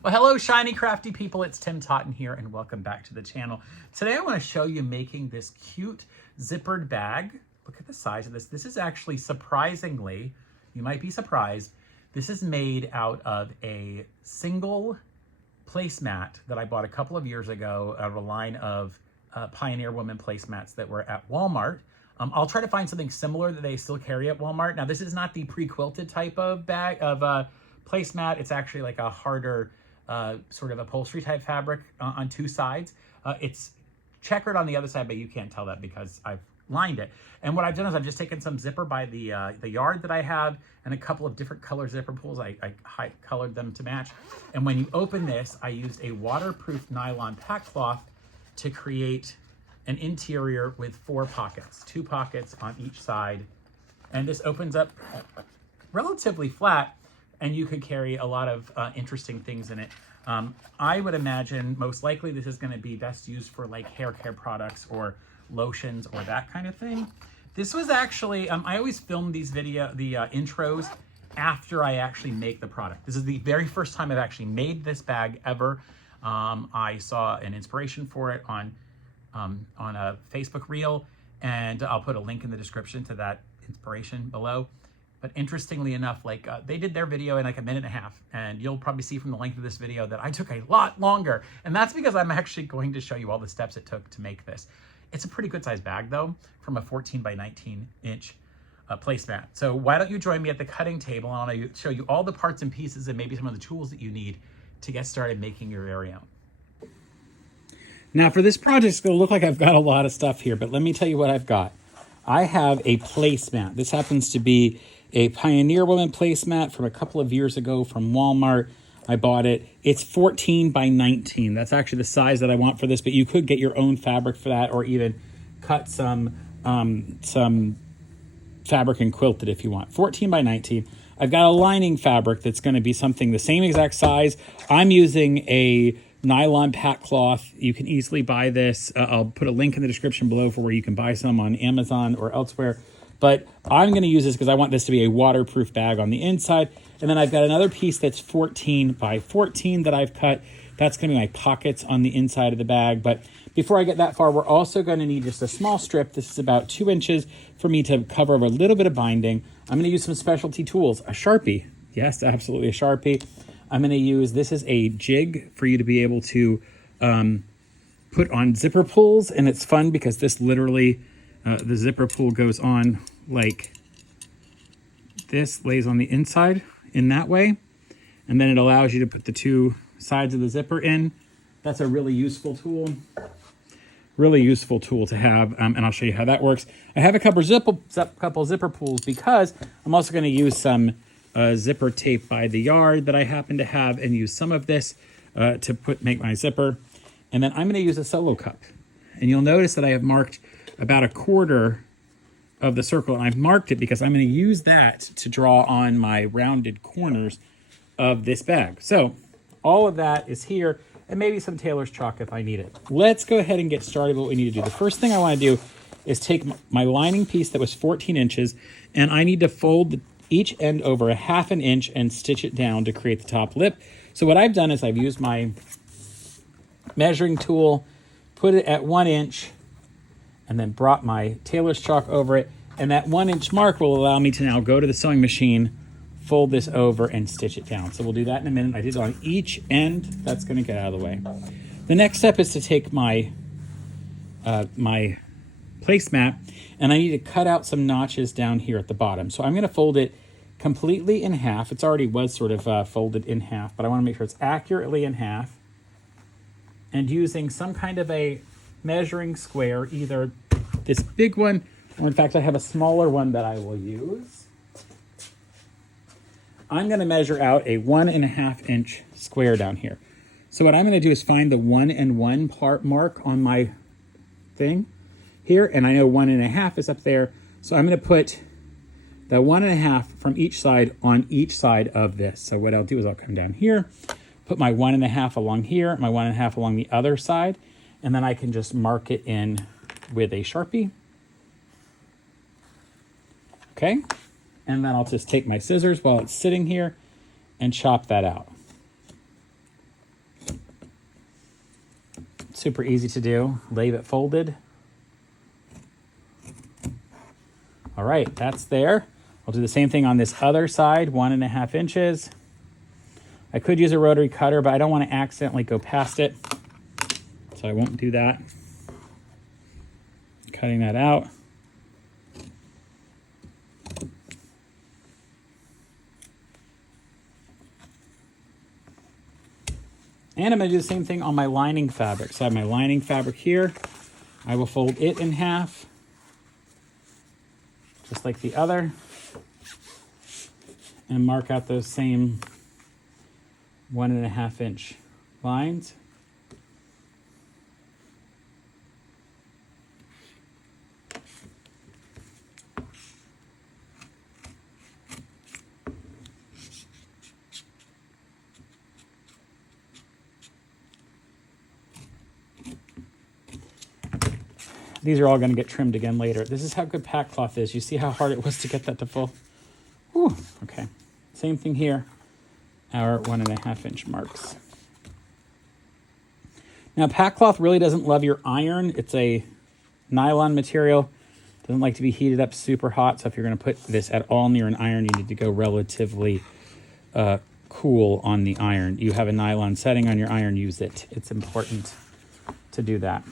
Well, hello, Shiny Crafty People. It's Tim Totten here, and welcome back to the channel. Today, I want to show you making this cute zippered bag. Look at the size of this. This is actually surprisingly, you might be surprised, this is made out of a single placemat that I bought a couple of years ago out of a line of Pioneer Woman Placemats that were at Walmart. I'll try to find something similar that they still carry at Walmart. Now, this is not the pre-quilted type of bag of placemat. It's actually like a harder sort of upholstery type fabric on two sides. It's checkered on the other side, but you can't tell that because I've lined it. And what I've done is I've just taken some zipper by the yard that I have and a couple of different color zipper pulls. I colored them to match. And when you open this, I used a waterproof nylon packcloth to create an interior with 4 pockets, 2 pockets on each side. And this opens up relatively flat, and you could carry a lot of interesting things in it. I would imagine most likely this is going to be best used for like hair care products or lotions or that kind of thing. This was actually, I always film these intros after I actually make the product. This is the very first time I've actually made this bag ever. I saw an inspiration for it on a Facebook reel, and I'll put a link in the description to that inspiration below. But interestingly enough, they did their video in like a minute and a half, and you'll probably see from the length of this video that I took a lot longer. And that's because I'm actually going to show you all the steps it took to make this. It's a pretty good sized bag though, from a 14 by 19 inch placemat. So why don't you join me at the cutting table, and I'll show you all the parts and pieces and maybe some of the tools that you need to get started making your very own. Now for this project, it's gonna look like I've got a lot of stuff here, but let me tell you what I've got. I have a placemat. This happens to be a Pioneer Woman Placemat from a couple of years ago from Walmart. I bought it. It's 14 by 19. That's actually the size that I want for this, but you could get your own fabric for that, or even cut some fabric and quilt it if you want. 14 by 19. I've got a lining fabric that's going to be something the same exact size. I'm using a nylon pack cloth. You can easily buy this. I'll put a link in the description below for where you can buy some on Amazon or elsewhere. But I'm going to use this because I want this to be a waterproof bag on the inside. And then I've got another piece that's 14 by 14 that I've cut. That's going to be my pockets on the inside of the bag. But before I get that far, we're also going to need just a small strip. This is about 2 inches for me to cover over a little bit of binding. I'm going to use some specialty tools. A Sharpie. Yes, absolutely a Sharpie. I'm going to use, this is a jig for you to be able to put on zipper pulls. And it's fun because this literally, the zipper pull goes on like this, lays on the inside in that way. And then it allows you to put the 2 sides of the zipper in. That's a really useful tool. Really useful tool to have, and I'll show you how that works. I have a couple zipper pulls because I'm also going to use some zipper tape by the yard that I happen to have, and use some of this to make my zipper. And then I'm going to use a solo cup. And you'll notice that I have marked about 1/4 of the circle, and I've marked it because I'm going to use that to draw on my rounded corners of this bag. So all of that is here, and maybe some tailor's chalk if I need it. Let's go ahead and get started with what we need to do. The first thing I want to do is take my lining piece that was 14 inches, and I need to fold each end over 1/2 inch and stitch it down to create the top lip. So what I've done is I've used my measuring tool, put it at 1 inch, and then brought my tailor's chalk over it. And that 1 inch mark will allow me to now go to the sewing machine, fold this over, and stitch it down. So we'll do that in a minute. I did it on each end. That's going to get out of the way. The next step is to take my my placemat, and I need to cut out some notches down here at the bottom. So I'm going to fold it completely in half. It's already was sort of folded in half, but I want to make sure it's accurately in half. And using some kind of a measuring square, either this big one, or in fact I have a smaller one that I will use. I'm going to measure out a 1.5 inch square down here. So what I'm going to do is find the 1 and 1 part mark on my thing here, and I know 1.5 is up there. So I'm going to put the 1.5 from each side on each side of this. So what I'll do is I'll come down here, put my 1.5 along here, my 1.5 along the other side, and then I can just mark it in with a Sharpie. Okay, and then I'll just take my scissors while it's sitting here and chop that out. Super easy to do. Leave it folded. All right, that's there. I'll do the same thing on this other side, 1.5 inches. I could use a rotary cutter, but I don't want to accidentally go past it, so I won't do that. Cutting that out. And I'm going to do the same thing on my lining fabric. So I have my lining fabric here. I will fold it in half, just like the other, and mark out those same 1.5 inch lines. These are all going to get trimmed again later. This is how good pack cloth is. You see how hard it was to get that to full? Whew, okay. Same thing here. Our 1.5 inch marks. Now, pack cloth really doesn't love your iron. It's a nylon material. Doesn't like to be heated up super hot. So if you're going to put this at all near an iron, you need to go relatively cool on the iron. You have a nylon setting on your iron, use it. It's important to do that.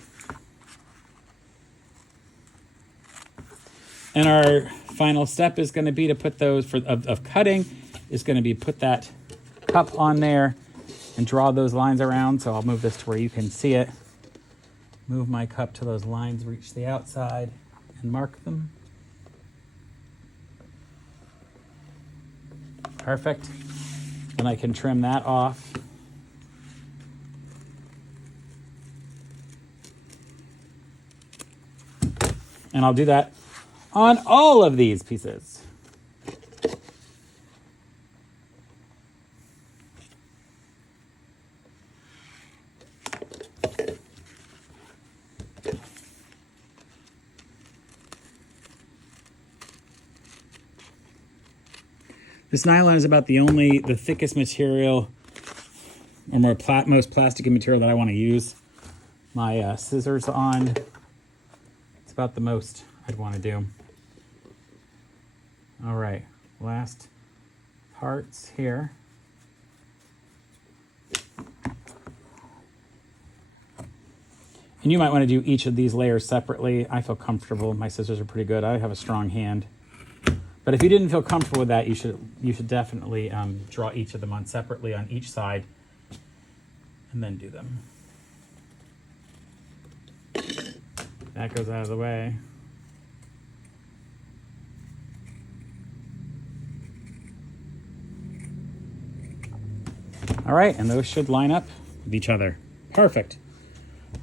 And our final step is going to be to put those, of cutting, is going to be put that cup on there and draw those lines around. So I'll move this to where you can see it. Move my cup to those lines, reach the outside and mark them. Perfect. And I can trim that off. And I'll do that on all of these pieces. This nylon is about the thickest material, or most plasticky material that I want to use my scissors on. It's about the most I'd want to do. All right, last parts here. And you might want to do each of these layers separately. I feel comfortable. My scissors are pretty good. I have a strong hand. But if you didn't feel comfortable with that, you should definitely draw each of them on separately on each side and then do them. That goes out of the way. All right, and those should line up with each other. Perfect.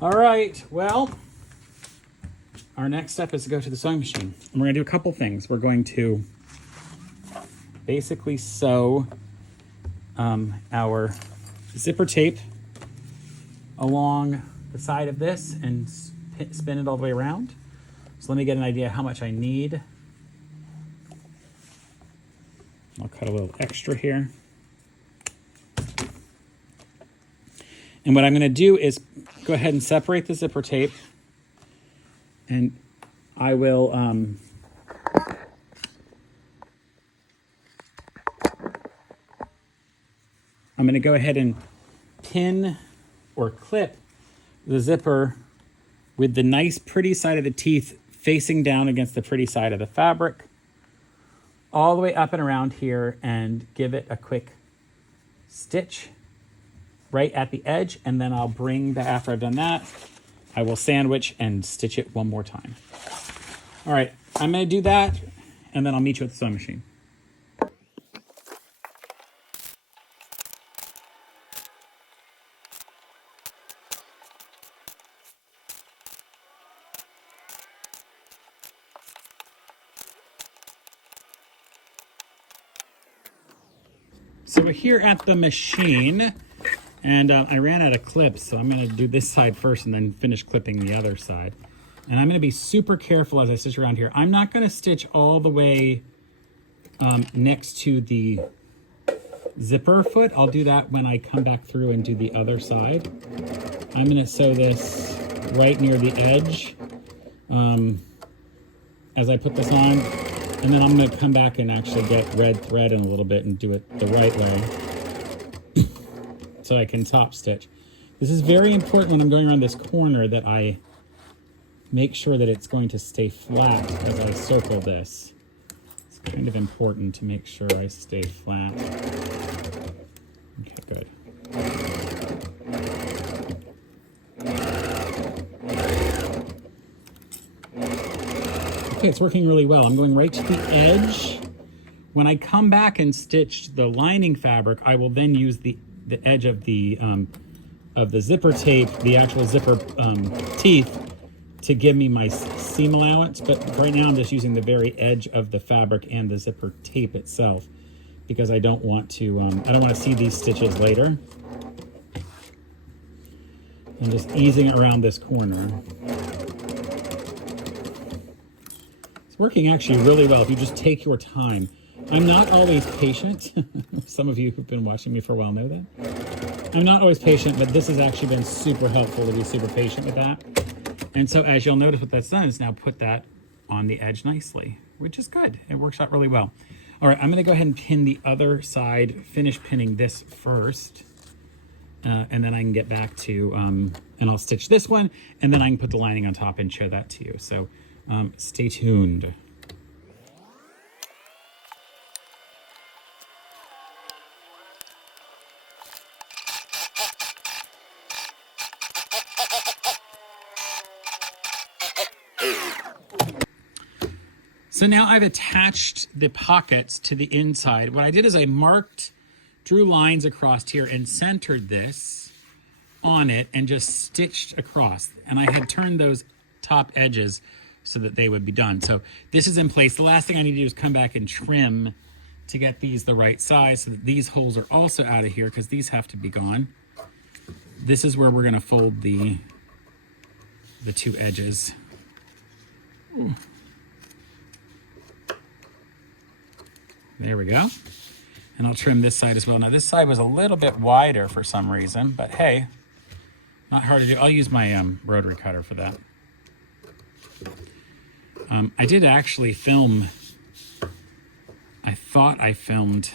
All right, well, our next step is to go to the sewing machine. And we're gonna do a couple things. We're going to basically sew our zipper tape along the side of this and spin it all the way around. So let me get an idea how much I need. I'll cut a little extra here. And what I'm going to do is go ahead and separate the zipper tape, and I will I'm going to go ahead and pin or clip the zipper with the nice pretty side of the teeth facing down against the pretty side of the fabric all the way up and around here, and give it a quick stitch right at the edge, and then I'll bring that, after I've done that, I will sandwich and stitch it one more time. All right, I'm gonna do that, and then I'll meet you at the sewing machine. So we're here at the machine, and I ran out of clips, so I'm going to do this side first and then finish clipping the other side. And I'm going to be super careful as I stitch around here. I'm not going to stitch all the way next to the zipper foot. I'll do that when I come back through and do the other side. I'm going to sew this right near the edge as I put this on. And then I'm going to come back and actually get red thread in a little bit and do it the right way so I can top stitch. This is very important when I'm going around this corner that I make sure that it's going to stay flat as I circle this. It's kind of important to make sure I stay flat. Okay, good. Okay, it's working really well. I'm going right to the edge. When I come back and stitch the lining fabric, I will then use the edge of the zipper tape, the actual zipper teeth, to give me my seam allowance. But right now I'm just using the very edge of the fabric and the zipper tape itself because I don't want to see these stitches later. I'm just easing it around this corner. It's working actually really well if you just take your time. I'm not always patient. Some of you who've been watching me for a while know that. I'm not always patient, but this has actually been super helpful to be super patient with that. And so as you'll notice what that's done is now put that on the edge nicely, which is good. It works out really well. All right, I'm gonna go ahead and pin the other side, finish pinning this first. And then I can get back to, and I'll stitch this one, and then I can put the lining on top and show that to you. So stay tuned. So now I've attached the pockets to the inside. What I did is I drew lines across here and centered this on it and just stitched across. And I had turned those top edges so that they would be done. So this is in place. The last thing I need to do is come back and trim to get these the right size so that these holes are also out of here because these have to be gone. This is where we're gonna fold the two edges. Ooh. There we go. And I'll trim this side as well. Now this side was a little bit wider for some reason, but hey, not hard to do. I'll use my rotary cutter for that. I did actually film, I thought I filmed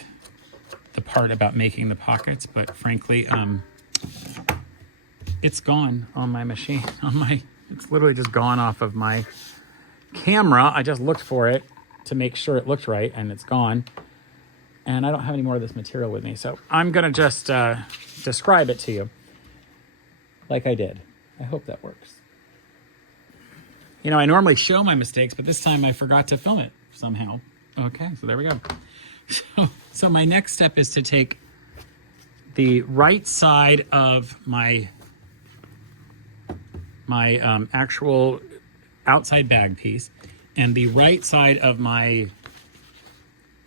the part about making the pockets, but frankly, it's gone on my machine. It's literally just gone off of my camera. I just looked for it to make sure it looked right, and it's gone. And I don't have any more of this material with me, so I'm gonna just describe it to you like I did. I hope that works. You know, I normally show my mistakes, but this time I forgot to film it somehow. Okay, so there we go. So my next step is to take the right side of my actual outside bag piece and the right side of my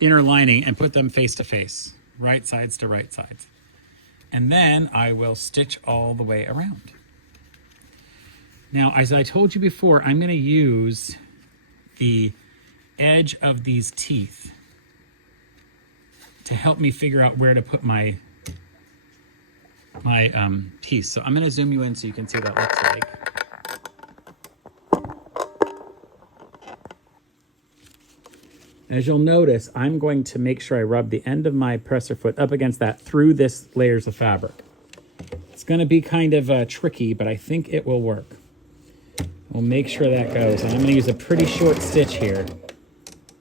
inner lining and put them face to face, right sides to right sides. And then I will stitch all the way around. Now, as I told you before, I'm gonna use the edge of these teeth to help me figure out where to put my piece. So I'm gonna zoom you in so you can see what that looks like. As you'll notice, I'm going to make sure I rub the end of my presser foot up against that through this layers of fabric. It's gonna be kind of tricky, but I think it will work. We'll make sure that goes. And I'm gonna use a pretty short stitch here.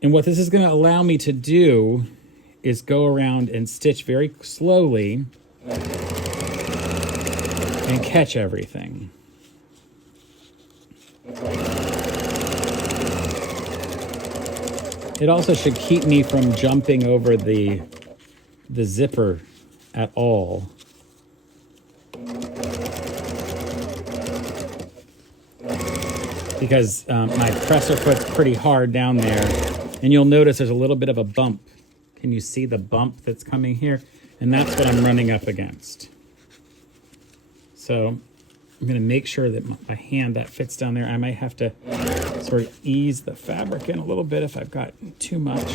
And what this is gonna allow me to do is go around and stitch very slowly and catch everything. It also should keep me from jumping over the zipper at all. Because my presser foot's pretty hard down there. And you'll notice there's a little bit of a bump. Can you see the bump that's coming here? And that's what I'm running up against. So I'm gonna make sure that my hand that fits down there. I might have to sort of ease the fabric in a little bit if I've got too much.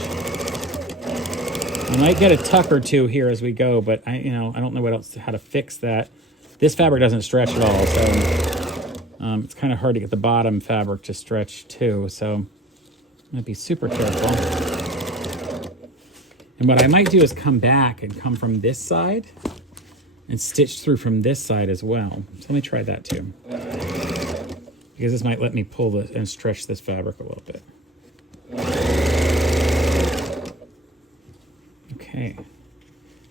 I might get a tuck or two here as we go, but I don't know how to fix that. This fabric doesn't stretch at all, so it's kind of hard to get the bottom fabric to stretch too, so I'm going to be super careful. And what I might do is come back and come from this side and stitch through from this side as well. So let me try that too, because this might let me pull this and stretch this fabric a little bit. Okay.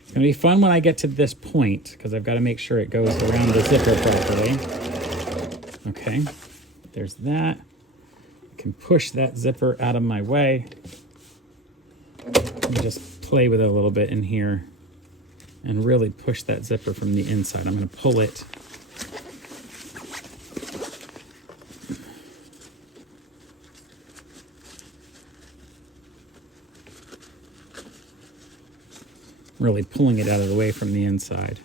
It's going to be fun when I get to this point, because I've got to make sure it goes around the zipper properly. Okay, there's that. I can push that zipper out of my way. Let me just play with it a little bit in here and really push that zipper from the inside. I'm going to pull it. Really pulling it out of the way from the inside.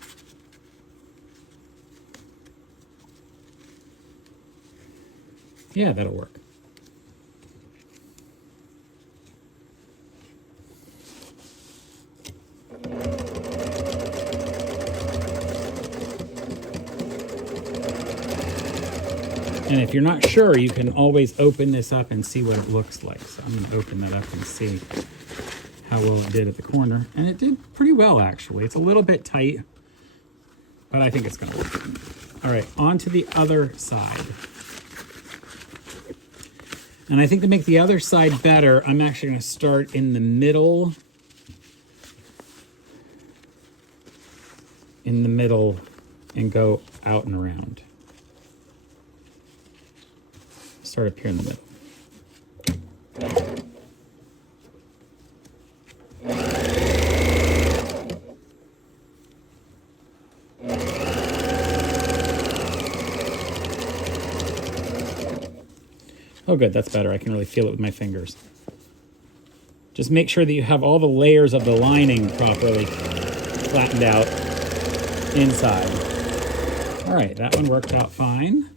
Yeah, that'll work. And if you're not sure, you can always open this up and see what it looks like. So I'm going to open that up and see how well it did at the corner. And it did pretty well, actually. It's a little bit tight, but I think it's going to work. All right, on to the other side. And I think to make the other side better, I'm actually going to start in the middle. And go out and around. Start up here in the middle. Oh good, that's better. I can really feel it with my fingers. Just make sure that you have all the layers of the lining properly flattened out inside. All right, that one worked out fine.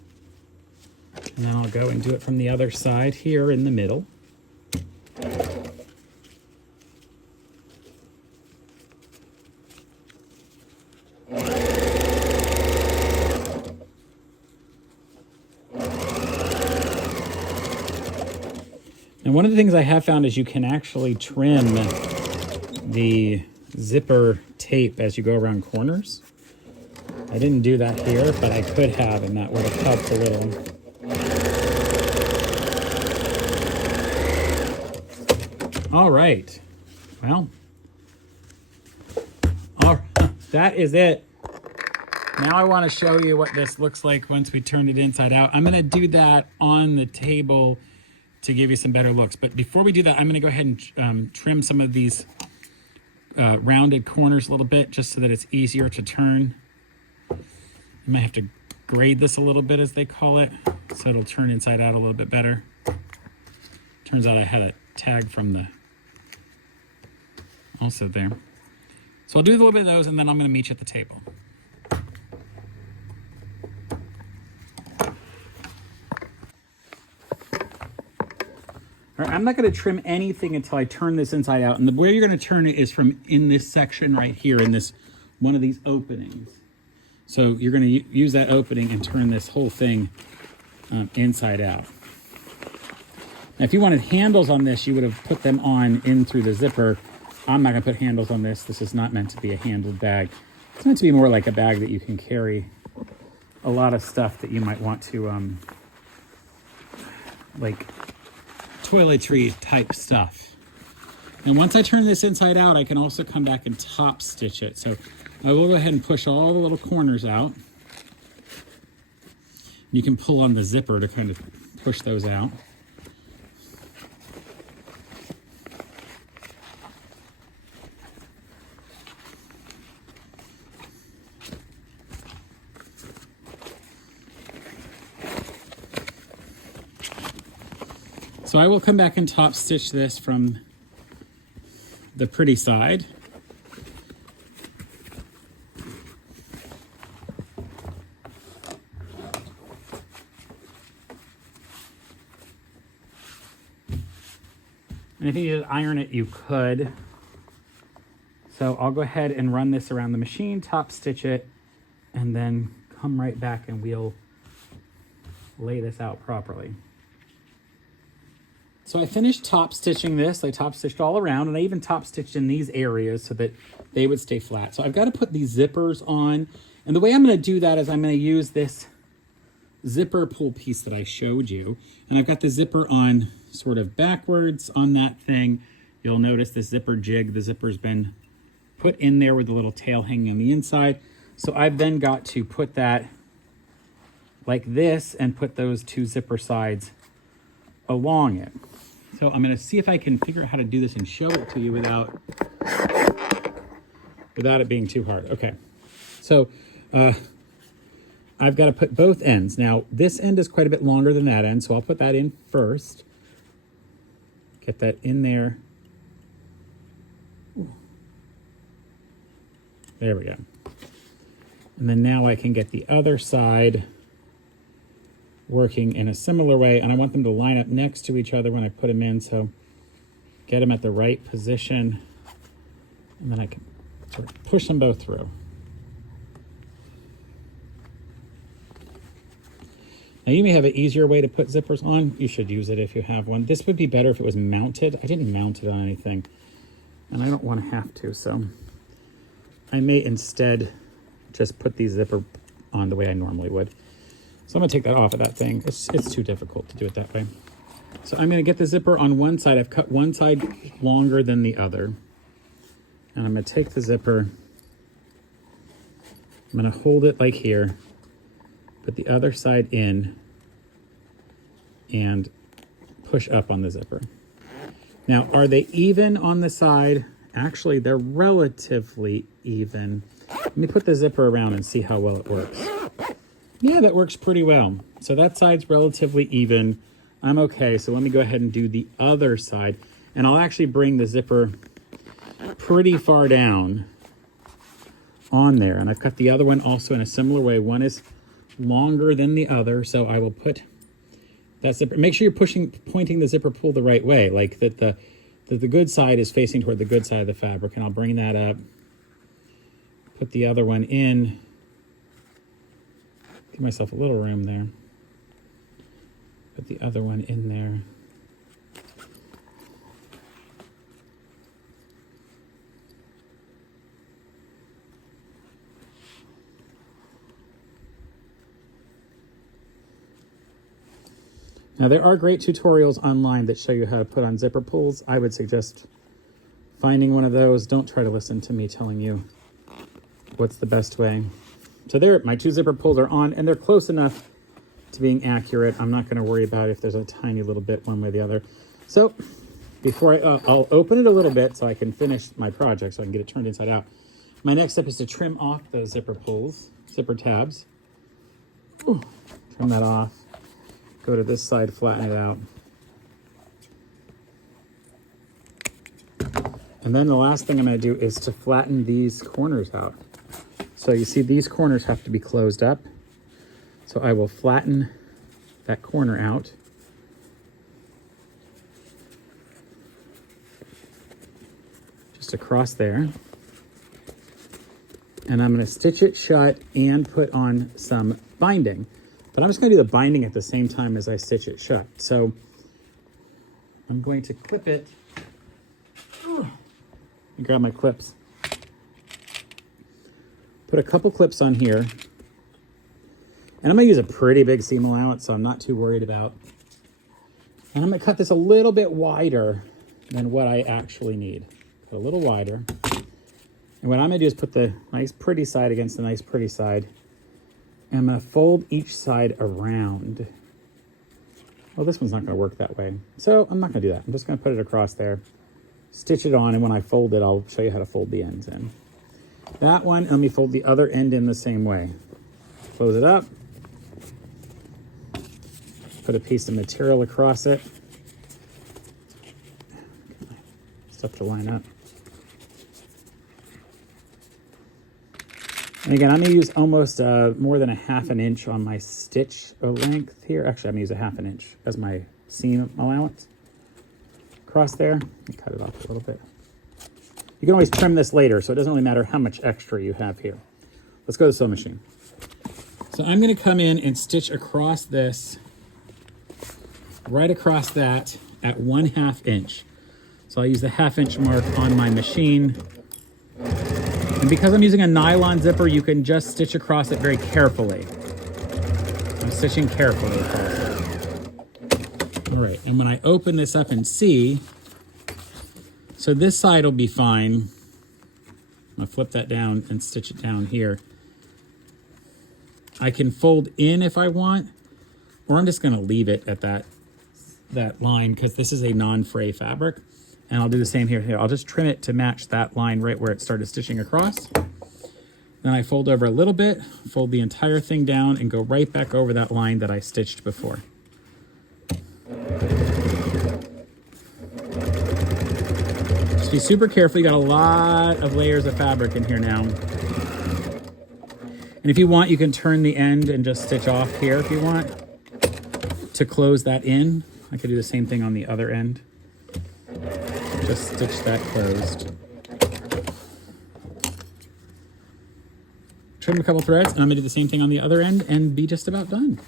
And then I'll go and do it from the other side here in the middle. And one of the things I have found is you can actually trim the zipper tape as you go around corners. I didn't do that here, but I could have, and that would have helped a little. All right. Well, that is it. Now I want to show you what this looks like once we turn it inside out. I'm going to do that on the table to give you some better looks. But before we do that, I'm going to go ahead and trim some of these rounded corners a little bit, just so that it's easier to turn. You might have to grade this a little bit, as they call it, so it'll turn inside out a little bit better. Turns out I had a tag from the also there. So I'll do a little bit of those, and then I'm going to meet you at the table. All right, I'm not going to trim anything until I turn this inside out. And the way you're going to turn it is from in this section right here, in this one of these openings. So you're going to use that opening and turn this whole thing inside out. Now, if you wanted handles on this, you would have put them on in through the zipper. I'm not going to put handles on this. This is not meant to be a handled bag. It's meant to be more like a bag that you can carry a lot of stuff that you might want to, like toiletry type stuff. And once I turn this inside out, I can also come back and top stitch it. So I will go ahead and push all the little corners out. You can pull on the zipper to kind of push those out. So I will come back and top stitch this from the pretty side. And if you needed to iron it, you could. So I'll go ahead and run this around the machine, top stitch it, and then come right back and we'll lay this out properly. So I finished top stitching this. I top stitched all around, and I even top stitched in these areas so that they would stay flat. So I've got to put these zippers on, and the way I'm going to do that is I'm going to use this zipper pull piece that I showed you, and I've got the zipper on sort of backwards on that thing. You'll notice this zipper jig, the zipper's been put in there with the little tail hanging on the inside. So I've then got to put that like this and put those two zipper sides along it. So I'm going to see if I can figure out how to do this and show it to you without it being too hard. Okay, so I've got to put both ends. Now, this end is quite a bit longer than that end, so I'll put that in first. Get that in there. Ooh. There we go. And then now I can get the other side working in a similar way, and I want them to line up next to each other when I put them in, so get them at the right position, and then I can sort of push them both through. Now, you may have an easier way to put zippers on. You should use it if you have one. This would be better if it was mounted. I didn't mount it on anything, and I don't want to have to, so I may instead just put the zipper on the way I normally would. So I'm going to take that off of that thing. It's too difficult to do it that way. So I'm going to get the zipper on one side. I've cut one side longer than the other. And I'm going to take the zipper. I'm going to hold it like here. Put the other side in. And push up on the zipper. Now, are they even on the side? Actually, they're relatively even. Let me put the zipper around and see how well it works. Yeah, that works pretty well. So that side's relatively even. I'm okay, so let me go ahead and do the other side. And I'll actually bring the zipper pretty far down on there. And I've cut the other one also in a similar way. One is longer than the other, so I will put that zipper. Make sure you're pointing the zipper pull the right way, like that the good side is facing toward the good side of the fabric. And I'll bring that up, put the other one in. Give myself a little room there. Put the other one in there. Now, there are great tutorials online that show you how to put on zipper pulls. I would suggest finding one of those. Don't try to listen to me telling you what's the best way. So there, my two zipper pulls are on, and they're close enough to being accurate. I'm not going to worry about if there's a tiny little bit one way or the other. So before I'll open it a little bit so I can finish my project, so I can get it turned inside out. My next step is to trim off those zipper pulls, zipper tabs. Ooh, trim that off. Go to this side, flatten it out. And then the last thing I'm going to do is to flatten these corners out. So you see these corners have to be closed up. So I will flatten that corner out. Just across there. And I'm going to stitch it shut and put on some binding. But I'm just going to do the binding at the same time as I stitch it shut. So I'm going to clip it. Grab my clips. Put a couple clips on here. And I'm going to use a pretty big seam allowance, so I'm not too worried about. And I'm going to cut this a little bit wider than what I actually need. Put a little wider. And what I'm going to do is put the nice pretty side against the nice pretty side. And I'm going to fold each side around. Well, this one's not going to work that way. So I'm not going to do that. I'm just going to put it across there. Stitch it on, and when I fold it, I'll show you how to fold the ends in. That one, let me fold the other end in the same way. Close it up. Put a piece of material across it. Stuff to line up. And again, I'm going to use almost more than a ½ an inch on my stitch length here. Actually, I'm going to use a ½ an inch as my seam allowance. Across there, and cut it off a little bit. You can always trim this later, so it doesn't really matter how much extra you have here. Let's go to the sewing machine. So I'm going to come in and stitch across this, right across that at 1/2 inch. So I'll use the 1/2 inch mark on my machine. And because I'm using a nylon zipper, you can just stitch across it very carefully. I'm stitching carefully across it. All right, and when I open this up and see, so this side will be fine. I'll flip that down and stitch it down here. I can fold in if I want, or I'm just going to leave it at that line because this is a non-fray fabric. And I'll do the same here. I'll just trim it to match that line right where it started stitching across. Then I fold over a little bit, fold the entire thing down, and go right back over that line that I stitched before. Just be super careful. You got a lot of layers of fabric in here now. And if you want, you can turn the end and just stitch off here if you want to close that in. I could do the same thing on the other end. Just stitch that closed. Trim a couple threads, and I'm gonna do the same thing on the other end and be just about done.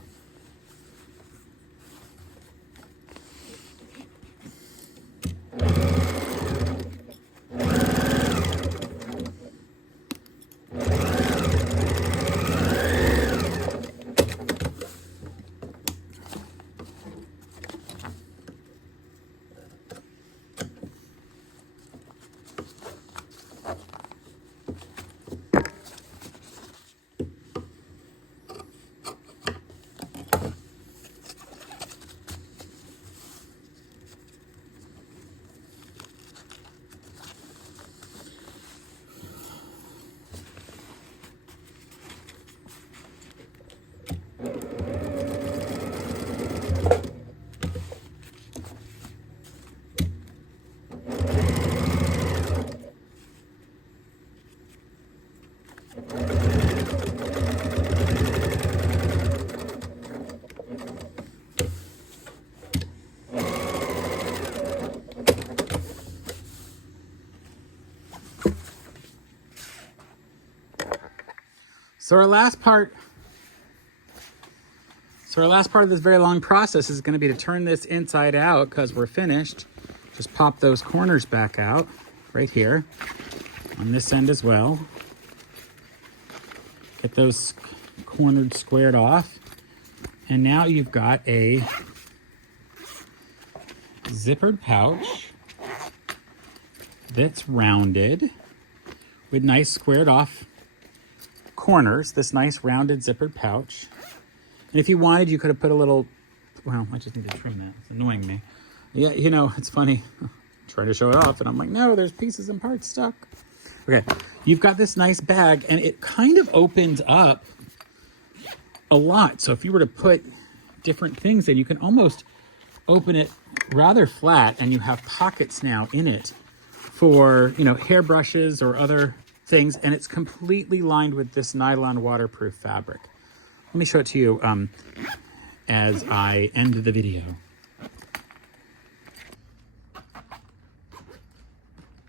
So our last part of this very long process is going to be to turn this inside out because we're finished. Just pop those corners back out right here on this end as well. Get those cornered squared off. And now you've got a zippered pouch that's rounded with nice squared off corners, this nice rounded zippered pouch. And if you wanted, you could have put a little, well, I just need to trim that. It's annoying me. Yeah, you know, it's funny. I'm trying to show it off, and I'm like, no, there's pieces and parts stuck. Okay, you've got this nice bag, and it kind of opens up a lot. So if you were to put different things in, you can almost open it rather flat, and you have pockets now in it for, you know, hairbrushes or other things, and it's completely lined with this nylon waterproof fabric. Let me show it to you as I end the video.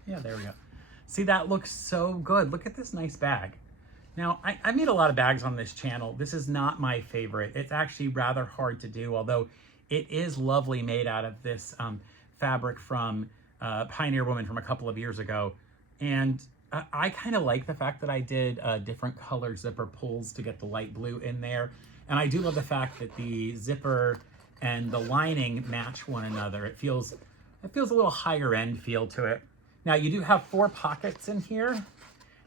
Yeah, there we go. See, that looks so good. Look at this nice bag. Now, I made a lot of bags on this channel. This is not my favorite. It's actually rather hard to do, although it is lovely made out of this fabric from Pioneer Woman from a couple of years ago. And I kind of like the fact that I did different color zipper pulls to get the light blue in there. And I do love the fact that the zipper and the lining match one another. It feels a little higher end feel to it. Now you do have 4 pockets in here.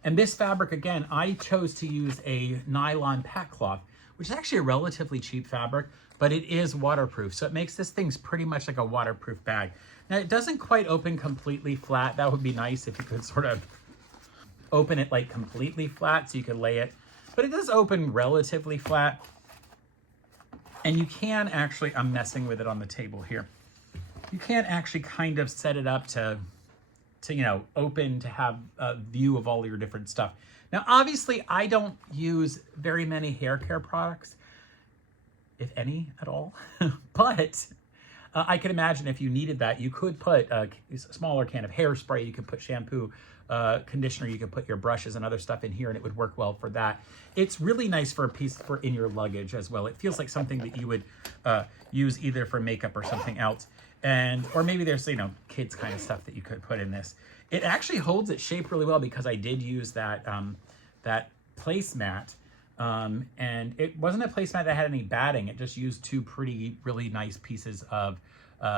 And this fabric, again, I chose to use a nylon packcloth, which is actually a relatively cheap fabric, but it is waterproof. So it makes this thing pretty much like a waterproof bag. Now it doesn't quite open completely flat. That would be nice if you could sort of open it like completely flat so you could lay it, but it does open relatively flat. And you can actually, I'm messing with it on the table here. You can actually kind of set it up to you know, open to have a view of all your different stuff. Now, obviously I don't use very many hair care products, if any at all, but I can imagine if you needed that, you could put a smaller can of hairspray, you could put shampoo, conditioner. You could put your brushes and other stuff in here and it would work well for that. It's really nice for a piece for in your luggage as well. It feels like something that you would use either for makeup or something else. Or maybe there's, you know, kids kind of stuff that you could put in this. It actually holds its shape really well because I did use that, that placemat. And it wasn't a placemat that had any batting. It just used two really nice pieces of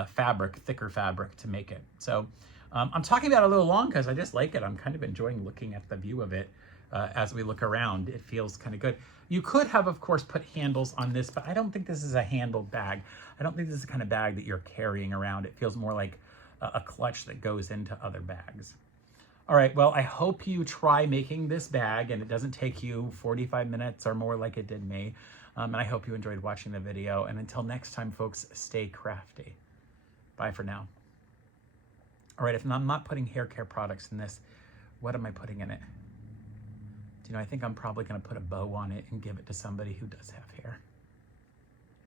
fabric, thicker fabric to make it. So I'm talking about it a little long because I just like it. I'm kind of enjoying looking at the view of it as we look around. It feels kind of good. You could have, of course, put handles on this, but I don't think this is a handled bag. I don't think this is the kind of bag that you're carrying around. It feels more like a clutch that goes into other bags. All right, well, I hope you try making this bag and it doesn't take you 45 minutes or more like it did me. And I hope you enjoyed watching the video. And until next time, folks, stay crafty. Bye for now. All right, if I'm not putting hair care products in this, what am I putting in it? Do you know, I think I'm probably gonna put a bow on it and give it to somebody who does have hair.